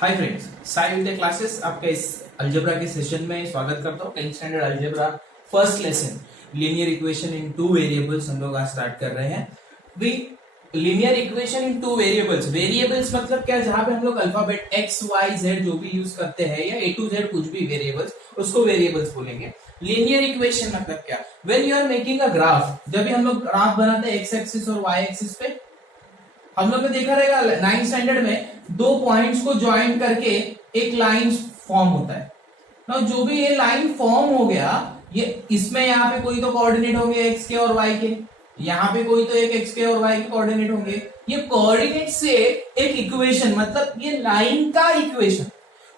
Hi friends, Sai विद्या classes आपका इस algebra के सेशन में स्वागत करता हूँ। 10th standard algebra first lesson linear equation in two variables हम लोग आज स्टार्ट कर रहे हैं। We linear equation in two variables, variables मतलब क्या, जहां पे हम लोग अल्फाबेट एक्स वाई जेड जो भी यूज करते हैं या ए टू जेड कुछ भी वेरिएबल्स, उसको वेरिएबल्स बोलेंगे। लीनियर इक्वेशन मतलब क्या, when you are making a graph, जब भी हम लोग ग्राफ बनाते हैं एक्स एक्सिस और वाई एक्सिस पे, हम लोग ने देखा रहेगा 9th स्टैंडर्ड में दो पॉइंट्स को ज्वाइन करके एक लाइन फॉर्म होता है ना। जो भी ये लाइन फॉर्म हो गया, ये इसमें यहाँ पे कोई तो कोऑर्डिनेट होंगे एक्स के और वाई के, यहाँ पे कोई तो एक एक्स के और वाई के कोऑर्डिनेट होंगे। ये कोऑर्डिनेट से एक इक्वेशन, मतलब ये लाइन का इक्वेशन।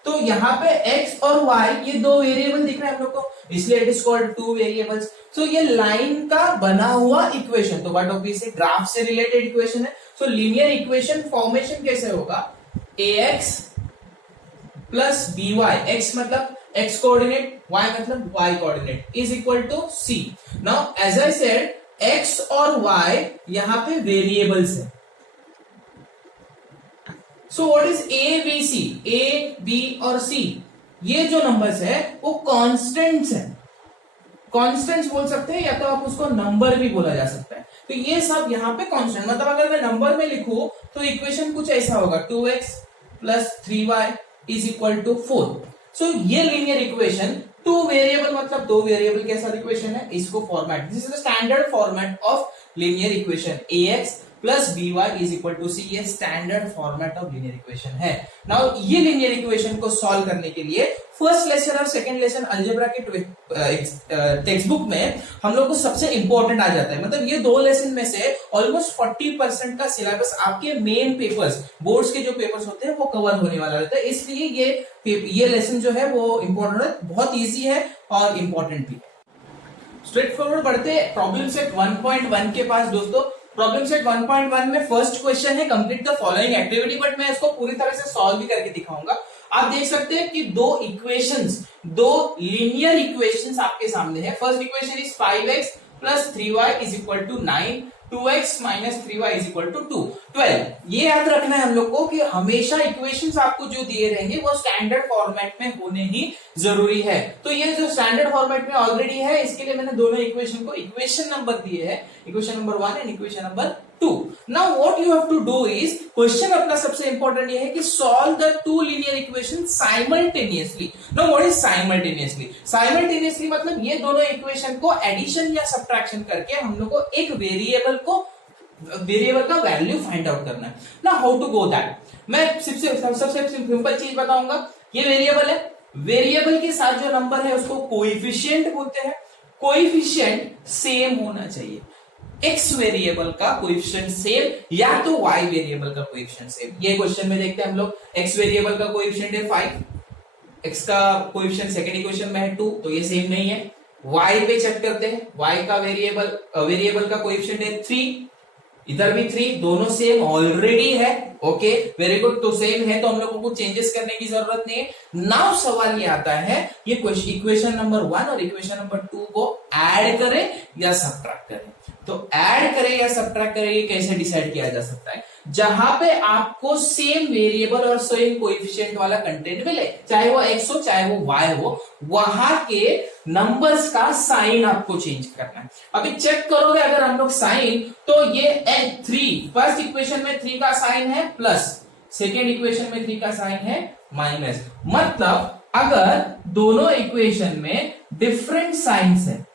तो यहाँ पे x और y ये दो वेरिएबल दिख रहे हैं हम लोग को, इसलिए it is called two variables. So ये लाइन का बना हुआ इक्वेशन, तो व्हाट ऑब्वियसली ग्राफ से रिलेटेड इक्वेशन है। सो लीनियर इक्वेशन फॉर्मेशन कैसे होगा, ax प्लस by, x मतलब x कोऑर्डिनेट, y मतलब y coordinate is equal to c। Now as I said, x और y यहाँ पे वेरिएबल्स है। So what is A B C, A B और C, ये जो नंबर्स है वो कांस्टेंट्स हैं। कांस्टेंट्स बोल सकते हैं या तो आप उसको नंबर भी बोला जा सकता है। तो ये सब यहाँ पे कांस्टेंट, मतलब अगर मैं नंबर में लिखूं तो इक्वेशन कुछ ऐसा होगा, 2x plus 3y is equal to 4। So ये लीनियर इक्वेशन टू वेरिएबल मतलब दो वेरिएबल के साथ इक्वेशन है। इसको format, this is the standard format of linear equation, ax plus by is equal to C. ये standard format of linear equation है। Now ये लीनियर इक्वेशन को सॉल्व करने के लिए फर्स्ट लेसन और सेकंड लेसन अलजेब्रा के टेक्स्ट बुक में हम लोग को सबसे इंपॉर्टेंट आ जाता है। मतलब ये दो लेसन में से ऑलमोस्ट 40% का सिलेबस आपके मेन पेपर्स, बोर्ड्स के जो पेपर्स होते हैं वो कवर होने वाला रहता है। इसलिए ये लेसन जो है वो इंपॉर्टेंट है, बहुत ईजी है और इंपॉर्टेंट भी है। स्ट्रेट फॉरवर्ड बढ़ते प्रॉब्लम सेट 1.1 के पास। दोस्तों प्रॉब्लम सेट 1.1 में फर्स्ट क्वेश्चन है complete the following activity, but मैं इसको पूरी तरह से सॉल्व भी करके दिखाऊंगा। आप देख सकते हैं कि दो इक्वेशंस, दो लीनियर इक्वेशंस आपके सामने है। First equation is 5x plus 3y is equal to 9, 2x minus 3y is equal to 12। ये याद रखना है हम लोग को कि हमेशा इक्वेशंस आपको जो दिए रहेंगे वो स्टैंडर्ड फॉर्मेट में होने ही जरूरी है। तो ये जो स्टैंडर्ड फॉर्मेट में ऑलरेडी है, इसके लिए मैंने दोनों इक्वेशन को इक्वेशन नंबर दिए हैं, equation number 1 and equation number 2। Now what you have to do is, question अपना सबसे इंपॉर्टेंट ये है कि solve the two linear equation simultaneously. Now what is simultaneously? Simultaneously मतलब ये दोनों इक्वेशन को एडिशन या सब्ट्रैक्शन करके हम लोग को एक वेरिएबल का वैल्यू फाइंड आउट करना है ना। हाउ टू गो दैट, मैं सबसे सिंपल चीज बताऊंगा। ये वेरिएबल है, वेरिएबल के साथ जो नंबर है उसको कोएफिशिएंट बोलते हैं। कोएफिशिएंट सेम होना चाहिए, x वेरिएबल का कोएफिशिएंट सेम या तो y वेरिएबल का कोएफिशिएंट सेम। ये क्वेश्चन में देखते हैं हम लोग, x वेरिएबल का कोएफिशिएंट है 5, x का कोएफिशिएंट सेकंड इक्वेशन में है 2, तो ये सेम नहीं है। y पे चेक करते हैं, y का वेरिएबल का कोएफिशिएंट है 3, इधर भी 3, दोनों सेम ऑलरेडी है। ओके वेरी गुड, तो सेम है तो हम लोग को कुछ चेंजेस करने की जरूरत नहीं है। नाउ सवाल ये आता है, ये इक्वेशन नंबर 1 और इक्वेशन नंबर 2 को ऐड करें या सब्ट्रैक्ट करें। तो ऐड करें या सब्ट्रैक्ट करें, ये कैसे डिसाइड किया जा सकता है? जहां पे आपको सेम वेरिएबल और सेम कोएफिशिएंट वाला कंटेंट मिले, चाहे वो x हो चाहे वो y हो, वहां के नंबर्स का साइन आपको चेंज करना है। अभी चेक करोगे अगर हम लोग साइन, तो ये 3, फर्स्ट इक्वेशन में 3 का साइन है प्लस, सेकेंड इक्वेशन में 3 का साइन है माइनस। मतलब अगर दोनों इक्वेशन में डिफरेंट साइंस है,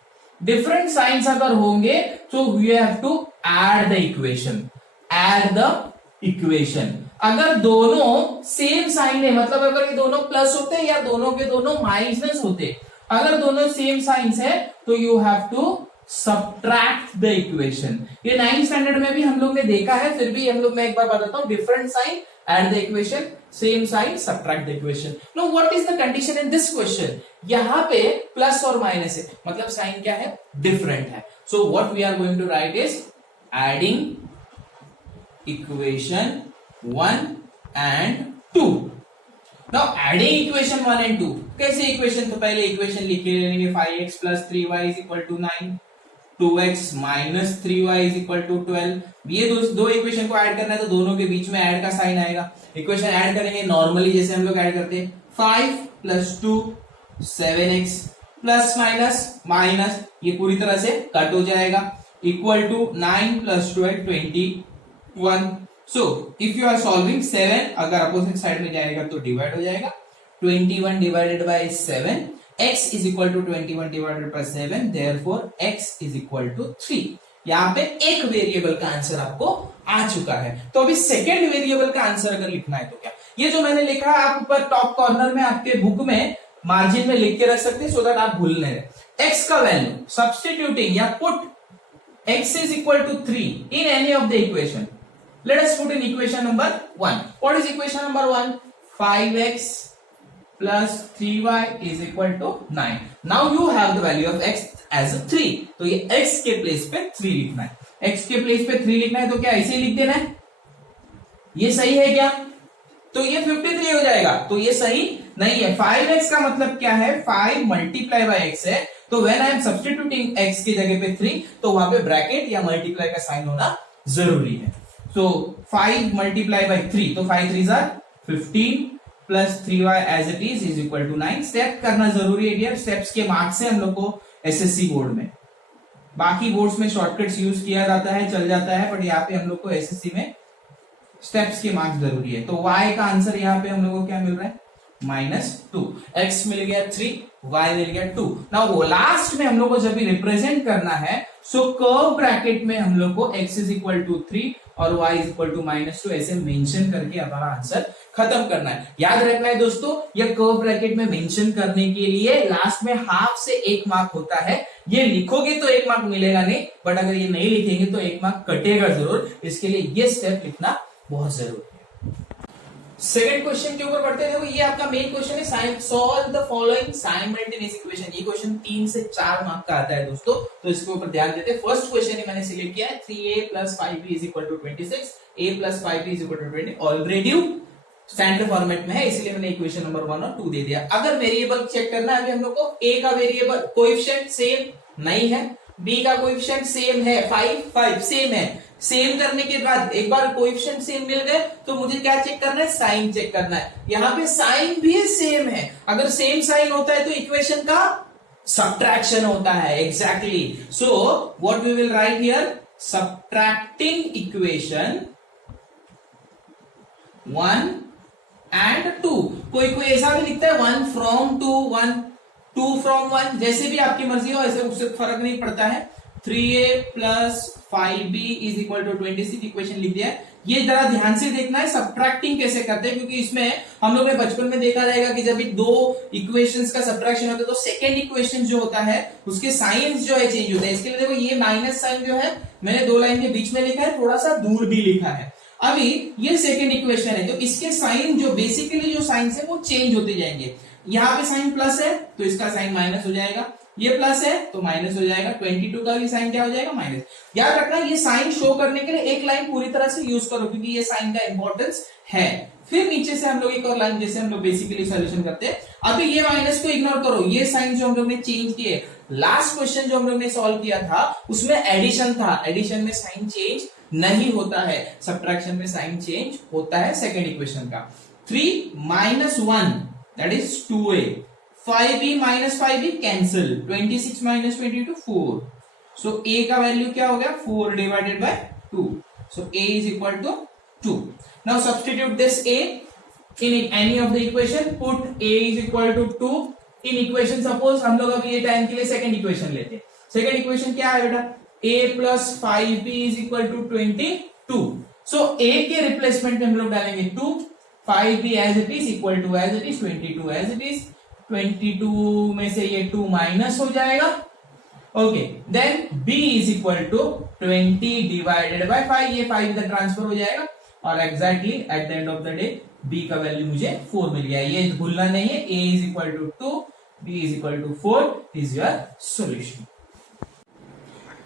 डिफरेंट साइंस अगर होंगे तो we have to add the equation, add the equation. अगर दोनों सेम साइन है, मतलब अगर ये दोनों प्लस होते या दोनों के दोनों माइनस होते, अगर दोनों सेम साइंस है तो you have to subtract the equation. ये 9th स्टैंडर्ड में भी हम लोग ने देखा है, फिर भी हम लोग, मैं एक बार बताता हूं, different sign add the equation, same sign subtract the equation. Now what is the condition in this question? यहां पे प्लस और माइनस है, मतलब साइन क्या है, डिफरेंट है। So what we are going to write is adding equation 1 and 2। Now adding equation 1 and 2 कैसे? Equation तो पहले इक्वेशन लिख लेंगे, 5x plus 3y is equal to 9, 2x minus 3y is equal to 12। ये दो इक्वेशन को add करना है तो दोनों के बीच में ऐड का साइन आएगा। इक्वेशन ऐड करेंगे नॉर्मली जैसे हम लोग ऐड करते हैं, 5 plus 2 7x plus minus minus ये पूरी तरह से कट हो जाएगा, equal to 9 plus 12 21। So if you are solving 7 अगर अपोजिट साइड में जाएगा तो डिवाइड हो जाएगा, 21 divided by 7, x is equal to 21 divided by 7, therefore x is equal to 3। यहाँ पे एक वेरिएबल का आंसर आपको आ चुका है। तो अभी सेकेंड वेरिएबल का आंसर अगर लिखना है तो क्या, ये जो मैंने लिखा है आप ऊपर टॉप कॉर्नर में आपके बुक में मार्जिन में लिख के रख सकते हैं सो दैट आप भूल नहीं रहे। x का वैल्यू सब्स्टिट्यूटिंग या put x is equal to 3 in any of the equation. Let us put in equation number 1. What is equation number 1? 5x plus 3y is equal to 9. Now you have the value of x as a 3. तो ये x के place पे 3 लिखना है, x के place पे 3 लिखना है तो क्या ऐसे लिख देना है? ये सही है क्या? तो ये 53 हो जाएगा, तो ये सही नहीं है। 5x का मतलब क्या है? 5 मल्टीप्लाई बाय x है, तो when I am substituting x की जगह पे 3 तो वहां पे ब्रैकेट या मल्टीप्लाई का साइन होना जरूरी है। तो 5 मल्टीप्लाई बाय 3 तो 5 3 are 15 plus 3y as it is equal to 9। Step करना जरूरी है डियर, स्टेप्स के मार्क्स है हम लोग को एसएससी बोर्ड में। बाकी बोर्ड्स में शॉर्टकट्स यूज किया जाता है, चल जाता है, बट यहाँ पे हम लोग को एसएससी में स्टेप्स के मार्क्स जरूरी है। तो y का आंसर यहाँ पे हम लोग को क्या मिल रहा है? -2। x मिल गया 3, y मिल गया 2। नाउ लास्ट में हम लोग को जब भी रिप्रेजेंट करना है सो कर्व ब्रैकेट में हम लोग को x इज इक्वल टू 3 और y इज इक्वल टू -2 ऐसे मेंशन करके हमारा आंसर खत्म करना है। याद रखना है दोस्तों, ये कर्व ब्रैकेट में मेंशन करने के लिए लास्ट में हाफ से 1 मार्क होता है। ये लिखोगे तो 1 मार्क मिलेगा नहीं, बट अगर ये नहीं लिखेंगे तो 1 मार्क कटेगा जरूर। इसके लिए ये स्टेप लिखना बहुत जरूरी है। सेकंड क्वेश्चन के ऊपर बढ़ते हैं। देखो ये आपका मेन क्वेश्चन है, solve the following simultaneous equation. ये क्वेश्चन 3 से 4 मार्क का आता है दोस्तों, तो इसके ऊपर ध्यान देते हैं। फर्स्ट क्वेश्चन ही मैंने सिलेक्ट किया है, 3a plus 5b is equal to 26, a plus 5b is equal to 20। Already standard format में है इसलिए मैंने इक्वेशन नंबर 1 और 2 दे दिया। अगर वेरिएबल चेक करना है अभी हम लोग को, a का वेरिएबल कोएफिशिएंट सेम नहीं है, b का कोएफिशिएंट सेम है, 5 सेम है। सेम करने के बाद एक बार कोएफिशिएंट सेम मिल गए तो मुझे क्या चेक करना है? साइन चेक करना है। यहाँ पे साइन भी सेम है, अगर सेम साइन होता है तो इक्वेशन का सब्ट्रैक्शन होता है। Exactly, so what we will write here, subtracting equation 1 and 2। कोई ऐसा भी लिखता है 1 फ्रॉम 2, 1 2 फ्रॉम 1, जैसे भी आपकी मर्जी हो, ऐसे उससे फर्क नहीं पड़ता है। 3a plus 5b is equal to 26 equation लिख दिया है। ये जरा ध्यान से देखना है सब्ट्रैक्टिंग कैसे करते हैं, क्योंकि इसमें हम लोग ने बचपन में देखा रहेगा कि जब भी दो इक्वेशंस का सब्ट्रैक्शन होता है तो सेकंड इक्वेशन जो होता है उसके साइंस जो है चेंज होते हैं। इसके लिए देखो ये माइनस साइन जो है मैंने 2 लाइन के बीच में लिखा है, थोड़ा सा दूर भी लिखा है। अभी ये सेकंड इक्वेशन है तो इसके साइन जो बेसिकली जो साइंस है वो चेंज होते जाएंगे। यहाँ पे साइन प्लस है तो इसका साइन माइनस हो जाएगा, ये प्लस है तो माइनस हो जाएगा, 22 का भी साइन क्या हो जाएगा? माइनस। याद रखना ये साइन शो करने के लिए एक लाइन पूरी तरह से यूज करो क्योंकि ये साइन का इंपॉर्टेंस है। फिर नीचे से हम लोग एक और लाइन जैसे हम लोग बेसिकली सॉल्यूशन करते हैं। अभी ये माइनस को इग्नोर करो, ये साइन जो हम लोग ने चेंज किए, लास्ट क्वेश्चन जो हम लोग ने सॉल्व किया था उसमें एडिशन था, एडिशन में साइन चेंज नहीं होता है, सब्ट्रैक्शन में साइन चेंज होता है। सेकेंड इक्वेशन का 3 - 1 that is 2a, 5b minus 5b cancel, 26 minus 22 4। So a का वैल्यू क्या हो गया? 4 divided by 2। So a is equal to 2। Now substitute this a in any of the equation, put a is equal to 2 in equation। Suppose हम लोग अभी ये time के लिए सेकंड इक्वेशन लेते हैं। सेकंड इक्वेशन क्या है बेटा? a plus 5b is equal to 22। So a के रिप्लेसमेंट में हम लोग डालेंगे 2, 5b as it is equal to as it is, 22 as it is। 22 में से ये 2 माइनस हो जाएगा। Okay, then b is equal to 20 divided by 5, ये 5 इधर ट्रांसफर हो जाएगा और exactly at the end of the day b का वैल्यू मुझे 4 मिल गया। ये भूलना नहीं है, a is equal to 2, b is equal to 4 is your solution.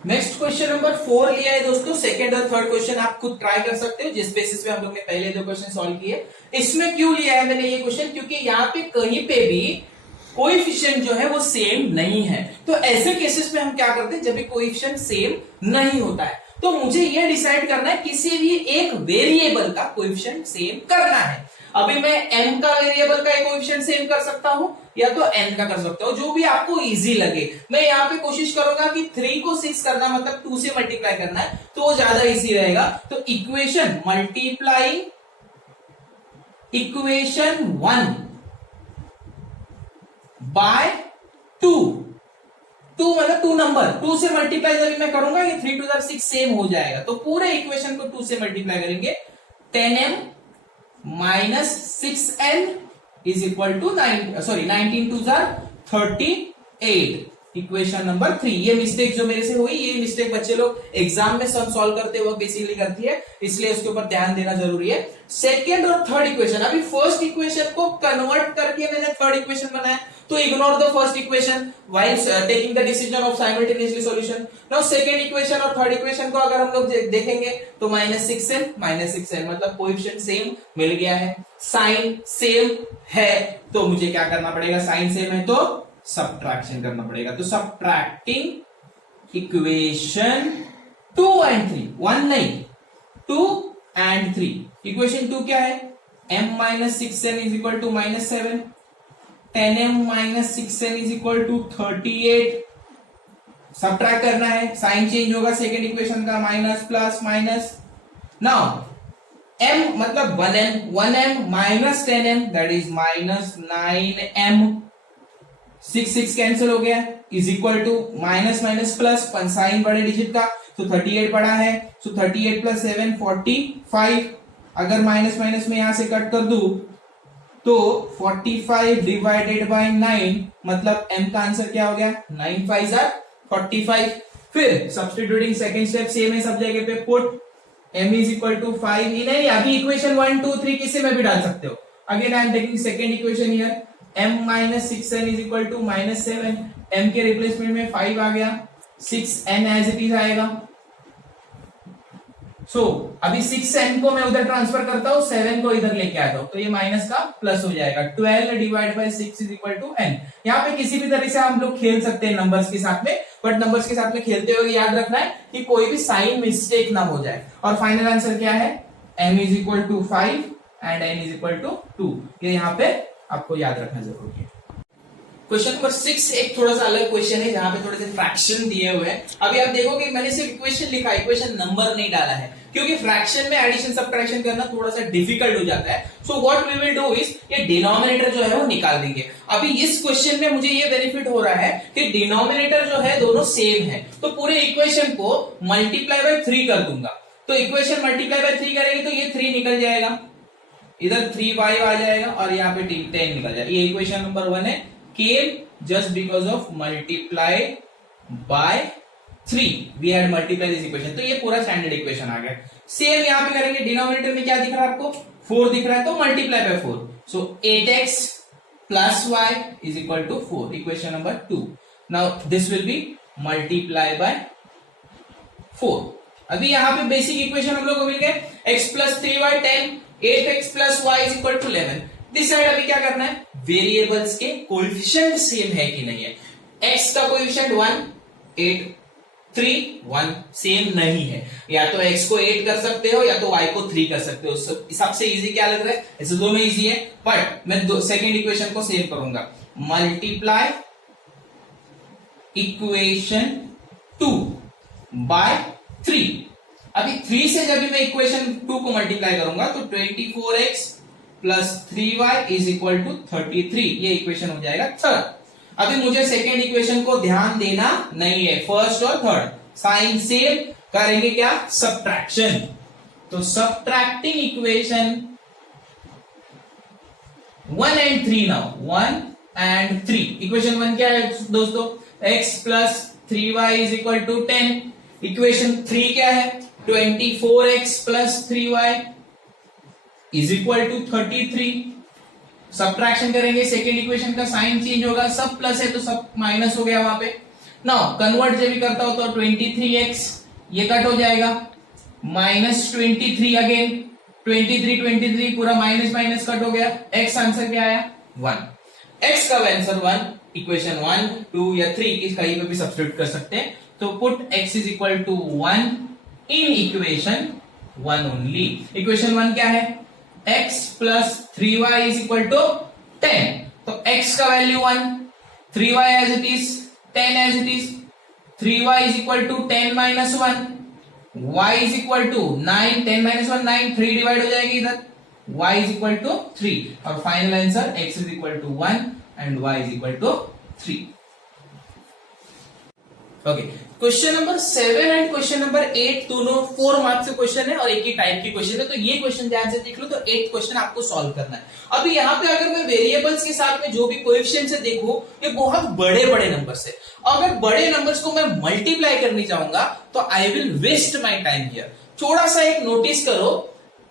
Next question number 4 लिया है दोस्तों। सेकंड और थर्ड क्वेश्चन आप खुद ट्राई कर सकते हो जिस बेसिस पे हम लोग ने पहले 2 क्वेश्चन सॉल्व किए। इसमें क्यों लिया है मैंने ये क्वेश्चन, क्योंकि यहाँ पे कहीं पे भी कोएफिशिएंट जो है वो सेम नहीं है। तो ऐसे केसेस में हम क्या करते हैं, जब भी कोएफिशिएंट सेम नहीं होता है तो मुझे ये डिसाइड करना है किसी भी एक वेरिएबल का कोएफिशिएंट सेम करना है। अभी मैं m का वेरिएबल का एक कोएफिशिएंट सेम कर सकता हूं या तो n का कर सकता हूं, जो भी आपको इजी लगे। मैं यहाँ पे कोशिश करूंगा कि 3 को 6 करना मतलब 2 से मल्टीप्लाई करना है तो वो ज्यादा इजी रहेगा। तो इक्वेशन मल्टीप्लाइंग इक्वेशन 1 बाय 2 मतलब 2 नंबर 2 से मल्टीप्लाई जब मैं करूंगा ये 3 to the 6 सेम हो जाएगा। तो पूरे इक्वेशन को 2 से मल्टीप्लाई करेंगे 10m minus 6n is equal to 19 to 38 equation number 3। ये मिस्टेक जो मेरे से हुई, ये मिस्टेक बच्चे लोग एग्जाम में सब सॉल्व करते वक्त बेसिकली करती है, इसलिए उसके ऊपर ध्यान देना जरूरी है। सेकेंड और थर्ड इक्वेशन, अभी फर्स्ट इक्वेशन को कन्वर्ट करके मैंने थर्ड इक्वेशन बनाया तो ignore the first equation while taking the decision of simultaneously solution. Now second equation और थर्ड इक्वेशन को अगर हम लोग देखेंगे तो -6n मतलब कोएफिशिएंट सेम मिल गया है, साइन सेम है, तो मुझे क्या करना पड़ेगा, साइन सेम है तो सब्ट्रैक्शन करना पड़ेगा। तो सब्ट्रैक्टिंग इक्वेशन 2 and 3, 1 नहीं 2 and 3। इक्वेशन 2 क्या है, m minus 6n is equal to -7, 10m minus 6n is equal to 38। Subtract करना है, साइन चेंज होगा सेकेंड इक्वेशन का, minus plus minus. Now m मतलब 1m minus 10m that is minus 9m, 6 cancel हो गया, is equal to minus minus plus, sign बड़े digit का तो 38 पड़ा है, सो 38 प्लस 7 45। अगर माइनस माइनस में यहां से कट कर दू तो 45 डिवाइडेड बाय 9 मतलब m का आंसर क्या हो गया, 9 5 45। फिर सब्स्टिट्यूटिंग सेकंड स्टेप सेम है सब जगह पे, put m is equal to 5 ही नहीं, अभी इक्वेशन 1 2 3 किसी में भी डाल सकते हो। Again I am taking second equation here, m minus 6n is equal to -7, m के रिप्लेसमेंट में 5 आ गया, 6n एज इट इज आएगा। सो अभी 6n को मैं उधर ट्रांसफर करता हूं, 7 को इधर लेके आता हूं तो ये माइनस का प्लस हो जाएगा, 12 divide by 6 is equal to n। यहाँ पे किसी भी तरह से हम लोग खेल सकते हैं नंबर्स के साथ में, बट नंबर्स के साथ में खेलते हुए याद रखना है कि कोई भी साइन मिस्टेक ना हो जाए। और फाइनल आंसर क्या है, m is equal to 5 and n is equal to 2। ये यहाँ पे आपको याद रखना जरूरी है। क्वेश्चन नंबर 6 एक थोड़ा सा अलग क्वेश्चन है, जहां पे थोड़े से फ्रैक्शन दिए हुए हैं। अभी आप देखोगे मैंने सिर्फ इक्वेशन लिखा, इक्वेशन नंबर नहीं डाला है, क्योंकि फ्रैक्शन में एडिशन सब्ट्रैक्शन करना थोड़ा सा डिफिकल्ट हो जाता है। So what we will do is, ये डिनोमिनेटर जो है वो निकाल देंगे। अभी इस क्वेश्चन में मुझे ये बेनिफिट हो रहा है कि डिनोमिनेटर जो है दोनों सेम है, तो पूरे इक्वेशन को मल्टीप्लाई बाय 3 कर दूंगा। तो इक्वेशन मल्टीप्लाई बाय 3 करेंगे तो ये 3 निकल जाएगा, इधर 3y आ जाएगा और यहाँ पे 10 निकल जाएगा। ये इक्वेशन नंबर 1 है, came just because of multiply by 3 we had multiply this equation. तो ये पूरा स्टैंडर्ड इक्वेशन आ गया। सेम यहाँ पे करेंगे, डिनोमिनेटर में क्या दिख रहा है आपको, 4 दिख रहा है, तो multiply by 4, so 8x plus y is equal to 4, equation number 2। Now this will be multiply by 4। अभी यहाँ पे बेसिक इक्वेशन हम लोग को मिल गए, x plus 3y 10, 8x plus y is equal to 11। दिस साइड अभी क्या करना है, वेरिएबल्स के कोएफिशिएंट सेम है कि नहीं है। x का कोएफिशिएंट 1, 8 3 1 सेम नहीं है, या तो x को 8 कर सकते हो या तो y को 3 कर सकते हो। सबसे इजी क्या लग रहा है, ऐसे दोनों इजी है, बट मैं सेकेंड इक्वेशन को सेम करूंगा, मल्टीप्लाई इक्वेशन 2 बाय 3। अभी 3 से जब भी मैं इक्वेशन 2 को मल्टीप्लाई करूंगा तो 24x plus 3y is equal to 33, ये इक्वेशन हो जाएगा थर्ड। अभी मुझे सेकेंड इक्वेशन को ध्यान देना नहीं है, फर्स्ट और थर्ड साइन सेम, करेंगे क्या, सब्ट्रैक्शन। तो subtracting equation 1 and 3 now, 1 and 3। Equation 1 क्या है दोस्तों, x plus 3y is equal to 10। Equation 3 क्या है, 24x plus 3y is equal to 33। Subtraction करेंगे, सेकेंड इक्वेशन का साइन चेंज होगा, सब प्लस है तो सब माइनस हो गया वहां पे। नाउ कन्वर्ट जब भी करता हो तो 23x ये कट हो जाएगा, माइनस 23 अगेन 23 पूरा माइनस माइनस कट हो गया, x आंसर क्या आया 1। x का आंसर 1, इक्वेशन 1, 2 या 3 इस कहीं पे भी सब्स्टिट्यूट कर सकते हैं। तो put x is equal to 1 in equation 1 only. Equation 1 क्या है? x plus 3y is equal to 10। तो x का value 1, 3y as it is, 10 as it is, 3y is equal to 10 minus 1, y is equal to 9, 10 minus 1 9, 3 divide हो जाएगी इधर, y is equal to 3 और final answer x is equal to 1 and y is equal to 3। Okay, question number 7 and question number 8 दोनों 4 marks के question है और एक ही type की क्वेश्चन है। तो ये क्वेश्चन ध्यान से देख लो। तो 8 क्वेश्चन आपको सॉल्व करना है। अभी यहाँ पे अगर मैं वेरिएबल्स के साथ में जो भी कोएफिशिएंट से देखूं, ये बहुत बड़े बड़े नंबर्स है। अगर बड़े नंबर्स को मैं मल्टीप्लाई करने जाऊंगा तो I will waste my time here. थोड़ा सा एक नोटिस करो,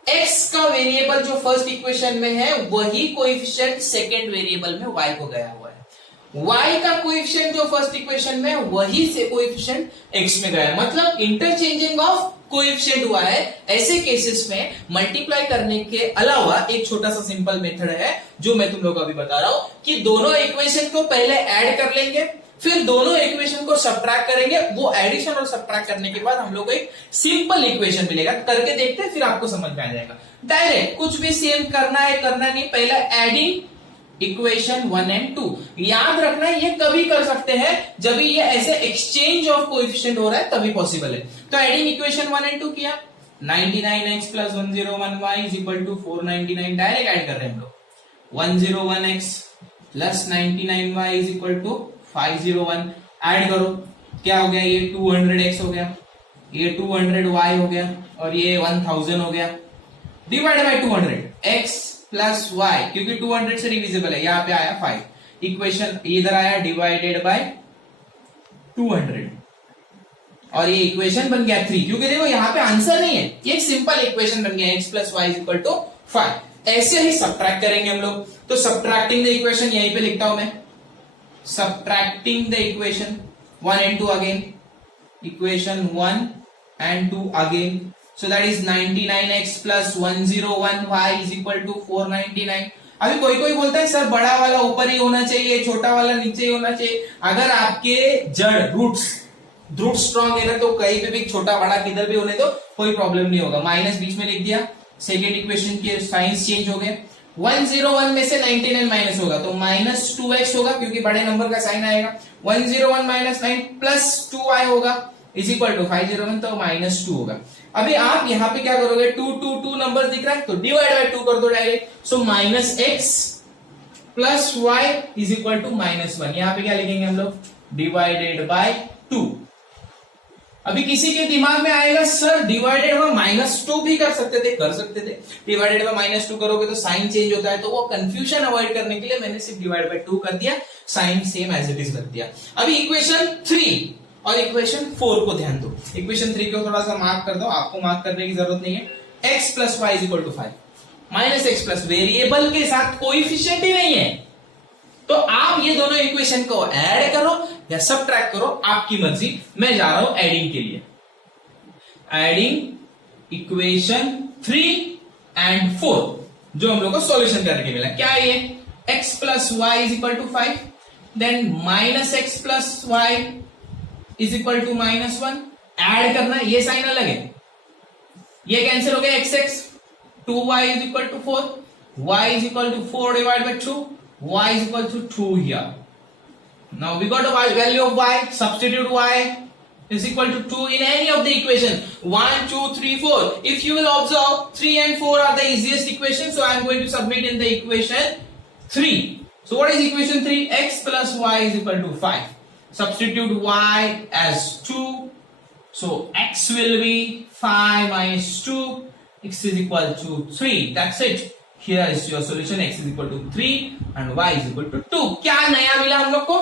x का वेरिएबल जो फर्स्ट इक्वेशन में है वही कोएफिशिएंट सेकंड वेरिएबल में y को गया हुआ है। y का कोएफिशिएंट जो फर्स्ट इक्वेशन में वही से कोएफिशिएंट x में गया है। मतलब इंटरचेंजिंग ऑफ कोएफिशिएंट हुआ है। ऐसे केसेस में मल्टीप्लाई करने के अलावा एक छोटा सा सिंपल मेथड है जो मैं तुम लोगों को अभी बता रहा हूं कि दोनों इक्वेशन को पहले ऐड कर लेंगे, फिर दोनों इक्वेशन को सब्ट्रैक्ट करेंगे। वो एडिशन और सब्ट्रैक्ट करने के बाद हम लोग को एक सिंपल इक्वेशन मिलेगा। करके देखते हैं, फिर आपको समझ में आ जाएगा। डायरेक्ट कुछ भी सेम करना है करना नहीं, पहला एडिंग इक्वेशन 1 एंड 2। याद रखना है ये कभी कर सकते हैं जब ये ऐसे एक्सचेंज ऑफ कोएफिशिएंट हो रहा है तभी पॉसिबल है। तो एडिंग इक्वेशन 1 एंड 2 किया, 99x plus 101y is equal to 499। Direct add कर रहे हैं हम लोग। 101x plus 99y is equal to 501। Add करो, क्या हो गया? ये 200x हो गया, ये 200y हो गया और ये 1000 हो गया। Divide by 200, x plus y, क्योंकि 200 से डिविजिबल है, यहां पे आया 5। इक्वेशन इधर आया डिवाइडेड बाय 200 और ये इक्वेशन बन गया 3। क्योंकि देखो यहाँ पे आंसर नहीं है, ये एक सिंपल इक्वेशन बन गया, x plus y is equal to 5। ऐसे ही सब्ट्रैक्ट करेंगे हम लोग। तो सब्ट्रैक्टिंग द इक्वेशन यहीं पे लिखता हूं मैं, subtracting the equation 1 and 2 again, equation 1 and 2 again. So that is 99x plus 101y is equal to 499। अभी कोई कोई बोलता है सर बड़ा वाला ऊपर ही होना चाहिए, छोटा वाला नीचे ही होना चाहिए। अगर आपके जड़ रूट स्ट्रॉन्ग है ना तो कहीं पे भी छोटा बड़ा किधर भी होने दो, कोई प्रॉब्लम नहीं होगा। माइनस बीच में लिख दिया, सेकेंड इक्वेशन के साइंस चेंज हो गए। 101 में से 99 माइनस होगा तो माइनस 2x होगा क्योंकि बड़े नंबर का साइन आएगा। 101 माइनस 9 प्लस 2y होगा इज इक्वल टू 501, तो माइनस 2 होगा। अभी आप यहाँ पे क्या करोगे, 2 नंबर दिख रहा है तो डिवाइड बाय 2 कर दो direct. So minus x plus y is equal to minus 1। यहाँ पे क्या लिखेंगे हम लोग, डिवाइडेड बाय 2। अभी किसी के दिमाग में आएगा सर डिवाइडेड बाय माइनस 2 भी कर सकते थे। डिवाइडेड बाय माइनस 2 करोगे तो साइन चेंज होता है, तो वो कंफ्यूजन अवॉइड करने के लिए मैंने सिर्फ डिवाइड बाय 2 कर दिया, sign same as it is रख दिया। अभी इक्वेशन 3 और इक्वेशन 4 को ध्यान दो। इक्वेशन 3 को थोड़ा सा मार्क कर दो, आपको मार्क करने की जरूरत नहीं है। x plus y is equal to 5 minus x plus, variable के साथ कोएफिशिएंट ही नहीं है तो आप ये दोनों इक्वेशन को ऐड करो या सब्ट्रैक्ट करो, आपकी मर्जी। मैं जा रहा हूं एडिंग के लिए। एडिंग इक्वेशन 3 and 4 जो हम लोग को सॉल्यूशन करने के मिला, क्या है ये, x plus y is equal to 5, then minus x plus y is equal to minus 1। Add करना है, ये साइन अलग है, ये कैंसिल हो गया, x 2y is equal to 4, y is equal to 4 divide by 2, y is equal to 2 here. Now we got a value of y, substitute y is equal to 2 in any of the equation 1, 2, 3, 4. If you will observe 3 and 4 are the easiest equation, so I am going to submit in the equation 3. So what is equation 3? X plus y is equal to 5. Substitute y as 2. So x will be 5 minus 2. X is equal to 3. That's it. Here is your solution, x is equal to 3 and y is equal to 2. क्या नया मिला हम लोग को,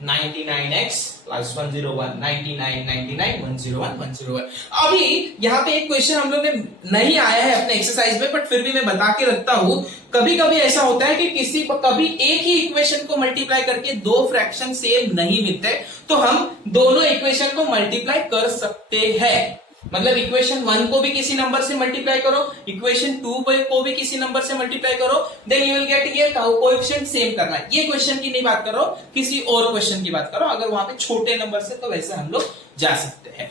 99x plus 101, 99, 99, 101, 101। अभी यहाँ पे एक क्वेश्चन हम लोग ने नहीं आया है अपने एक्सरसाइज में, बट फिर भी मैं बता के रखता हूँ। कभी कभी ऐसा होता है कि कभी एक ही इक्वेशन को मल्टीप्लाई करके दो फ्रैक्शन सेम नहीं मिलते, तो हम दोनों इक्वेशन को मल्टीप्लाई कर सकते हैं। मतलब इक्वेशन 1 को भी किसी नंबर से मल्टीप्लाई करो, इक्वेशन 2 को भी किसी नंबर से मल्टीप्लाई करो, देन यू विल गेट ये कोएफिशिएंट सेम करना है। ये क्वेश्चन की नहीं बात करो, किसी और क्वेश्चन की बात करो। अगर वहां पे छोटे नंबर से तो वैसे हम लोग जा सकते हैं।